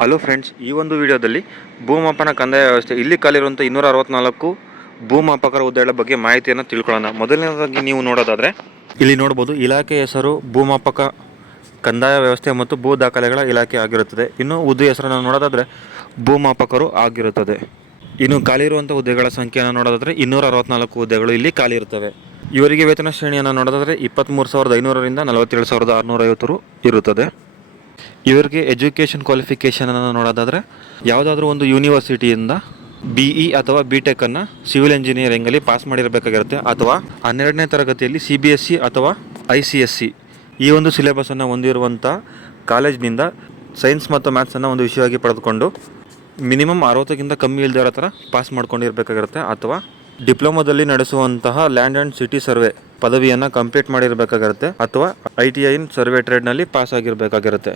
Hello friends, ಈ ಒಂದು ವಿಡಿಯೋದಲ್ಲಿ ಭೂಮಾಪನ ಕಂದಾಯ ವ್ಯವಸ್ಥೆ ಇಲ್ಲಿ ಖಾಲಿರುವಂಥ 264 ಭೂಮಾಪಕರ ಹುದ್ದೆಗಳ ಬಗ್ಗೆ ಮಾಹಿತಿಯನ್ನು ತಿಳ್ಕೊಳ್ಳೋಣ. ಮೊದಲನೇದಾಗಿ ನೀವು ನೋಡೋದಾದರೆ ಇಲ್ಲಿ ನೋಡ್ಬೋದು, ಇಲಾಖೆ ಹೆಸರು ಭೂಮಾಪಕ ಕಂದಾಯ ವ್ಯವಸ್ಥೆ ಮತ್ತು ಭೂ ದಾಖಲೆಗಳ ಇಲಾಖೆ ಆಗಿರುತ್ತದೆ. ಇನ್ನು ಹುದ್ದೆ ಹೆಸರನ್ನು ನೋಡೋದಾದರೆ ಭೂಮಾಪಕರು ಆಗಿರುತ್ತದೆ. ಇನ್ನು ಖಾಲಿ ಇರುವಂಥ ಹುದ್ದೆಗಳ ಸಂಖ್ಯೆಯನ್ನು ನೋಡೋದಾದರೆ 264 ಹುದ್ದೆಗಳು ಇಲ್ಲಿ ಖಾಲಿ ಇರುತ್ತವೆ. ಇವರಿಗೆ ವೇತನ ಶ್ರೇಣಿಯನ್ನು ನೋಡೋದಾದರೆ 23,500ರಿಂದ 47,650 ಇರುತ್ತದೆ. ಇವರಿಗೆ ಎಜುಕೇಷನ್ ಕ್ವಾಲಿಫಿಕೇಷನನ್ನು ನೋಡೋದಾದರೆ ಯಾವುದಾದ್ರೂ ಒಂದು ಯೂನಿವರ್ಸಿಟಿಯಿಂದ BE ಅಥವಾ BTech ಅನ್ನು ಸಿವಿಲ್ ಇಂಜಿನಿಯರಿಂಗಲ್ಲಿ ಪಾಸ್ ಮಾಡಿರಬೇಕಾಗಿರುತ್ತೆ, ಅಥವಾ 12ನೇ ತರಗತಿಯಲ್ಲಿ CBSE ಅಥವಾ ICSE ಈ ಒಂದು ಸಿಲೆಬಸನ್ನು ಹೊಂದಿರುವಂಥ ಕಾಲೇಜಿನಿಂದ ಸೈನ್ಸ್ ಮತ್ತು ಮ್ಯಾಥ್ಸನ್ನು ಒಂದು ವಿಷಯವಾಗಿ ಪಡೆದುಕೊಂಡು ಮಿನಿಮಮ್ 60ಕ್ಕಿಂತ ಕಮ್ಮಿ ಇಲ್ಲದೆ ಇರೋ ಥರ ಪಾಸ್ ಮಾಡ್ಕೊಂಡಿರಬೇಕಾಗಿರುತ್ತೆ, ಅಥವಾ ಡಿಪ್ಲೊಮಾದಲ್ಲಿ ನಡೆಸುವಂತಹ ಲ್ಯಾಂಡ್ ಆ್ಯಂಡ್ ಸಿಟಿ ಸರ್ವೆ ಪದವಿಯನ್ನು ಕಂಪ್ಲೀಟ್ ಮಾಡಿರಬೇಕಾಗಿರುತ್ತೆ, ಅಥವಾ ITI ಇನ್ ಸರ್ವೆ ಟ್ರೇಡ್ನಲ್ಲಿ ಪಾಸ್ ಆಗಿರಬೇಕಾಗಿರುತ್ತೆ.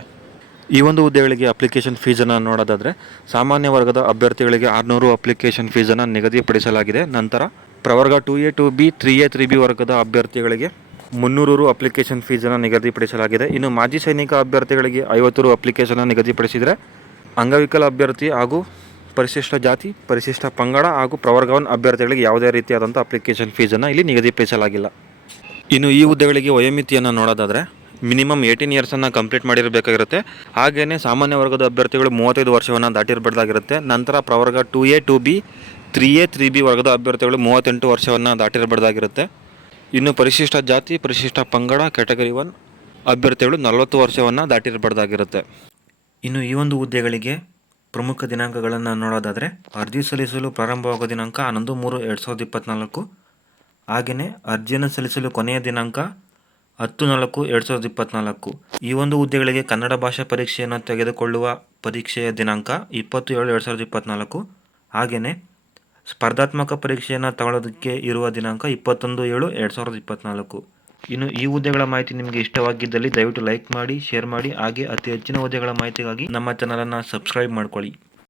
ಈ ಒಂದು ಹುದ್ದೆಗಳಿಗೆ ಅಪ್ಲಿಕೇಶನ್ ಫೀಸನ್ನು ನೋಡೋದಾದರೆ ಸಾಮಾನ್ಯ ವರ್ಗದ ಅಭ್ಯರ್ಥಿಗಳಿಗೆ 600 ಅಪ್ಲಿಕೇಶನ್ ಫೀಸನ್ನು ನಿಗದಿಪಡಿಸಲಾಗಿದೆ. ನಂತರ ಪ್ರವರ್ಗ 2A 2B 3A 3B ವರ್ಗದ ಅಭ್ಯರ್ಥಿಗಳಿಗೆ 300 ರು ಅಪ್ಲಿಕೇಶನ್ ಫೀಸನ್ನು ನಿಗದಿಪಡಿಸಲಾಗಿದೆ. ಇನ್ನು ಮಾಜಿ ಸೈನಿಕ ಅಭ್ಯರ್ಥಿಗಳಿಗೆ 50 ರು ಅಪ್ಲಿಕೇಶನ್ನ ನಿಗದಿಪಡಿಸಿದರೆ, ಅಂಗವಿಕಲ ಅಭ್ಯರ್ಥಿ ಹಾಗೂ ಪರಿಶಿಷ್ಟ ಜಾತಿ, ಪರಿಶಿಷ್ಟ ಪಂಗಡ ಹಾಗೂ ಪ್ರವರ್ಗ 1 ಅಭ್ಯರ್ಥಿಗಳಿಗೆ ಯಾವುದೇ ರೀತಿಯಾದಂಥ ಅಪ್ಲಿಕೇಶನ್ ಫೀಸನ್ನು ಇಲ್ಲಿ ನಿಗದಿಪಡಿಸಲಾಗಿಲ್ಲ. ಇನ್ನು ಈ ಹುದ್ದೆಗಳಿಗೆ ವಯೋಮಿತಿಯನ್ನು ನೋಡೋದಾದರೆ ಮಿನಿಮಮ್ 18 ಇಯರ್ಸನ್ನು ಕಂಪ್ಲೀಟ್ ಮಾಡಿರಬೇಕಾಗಿರುತ್ತೆ. ಹಾಗೆಯೇ ಸಾಮಾನ್ಯ ವರ್ಗದ ಅಭ್ಯರ್ಥಿಗಳು 35 ವರ್ಷವನ್ನು ದಾಟಿರಬಾರ್ದಾಗಿರುತ್ತೆ. ನಂತರ ಪ್ರವರ್ಗ 2A 2B 3A 3B ವರ್ಗದ ಅಭ್ಯರ್ಥಿಗಳು 38 ವರ್ಷವನ್ನು ದಾಟಿರಬಾರ್ದಾಗಿರುತ್ತೆ. ಇನ್ನು ಪರಿಶಿಷ್ಟ ಜಾತಿ, ಪರಿಶಿಷ್ಟ ಪಂಗಡ ಕ್ಯಾಟಗರಿ 1 ಅಭ್ಯರ್ಥಿಗಳು 40 ವರ್ಷವನ್ನು ದಾಟಿರಬಾರ್ದಾಗಿರುತ್ತೆ. ಇನ್ನು ಈ ಒಂದು ಹುದ್ದೆಗಳಿಗೆ ಪ್ರಮುಖ ದಿನಾಂಕಗಳನ್ನು ನೋಡೋದಾದರೆ ಅರ್ಜಿ ಸಲ್ಲಿಸಲು ಪ್ರಾರಂಭವಾಗುವ ದಿನಾಂಕ 11/3/2024. ಹಾಗೆಯೇ ಅರ್ಜಿಯನ್ನು ಸಲ್ಲಿಸಲು ಕೊನೆಯ ದಿನಾಂಕ 10/4/2024. ಈ ಒಂದು ಹುದ್ದೆಗಳಿಗೆ ಕನ್ನಡ ಭಾಷಾ ಪರೀಕ್ಷೆಯನ್ನು ತೆಗೆದುಕೊಳ್ಳುವ ಪರೀಕ್ಷೆಯ ದಿನಾಂಕ 20/7/2024. ಹಾಗೆಯೇ ಸ್ಪರ್ಧಾತ್ಮಕ ಪರೀಕ್ಷೆಯನ್ನು ತಗೊಳ್ಳೋದಕ್ಕೆ ಇರುವ ದಿನಾಂಕ 21/7/2024. ಇನ್ನು ಈ ಹುದ್ದೆಗಳ ಮಾಹಿತಿ ನಿಮಗೆ ಇಷ್ಟವಾಗಿದ್ದಲ್ಲಿ ದಯವಿಟ್ಟು ಲೈಕ್ ಮಾಡಿ, ಶೇರ್ ಮಾಡಿ, ಹಾಗೆ ಅತಿ ಹೆಚ್ಚಿನ ಹುದ್ದೆಗಳ ಮಾಹಿತಿಗಾಗಿ ನಮ್ಮ ಚಾನಲನ್ನು ಸಬ್ಸ್ಕ್ರೈಬ್ ಮಾಡ್ಕೊಳ್ಳಿ.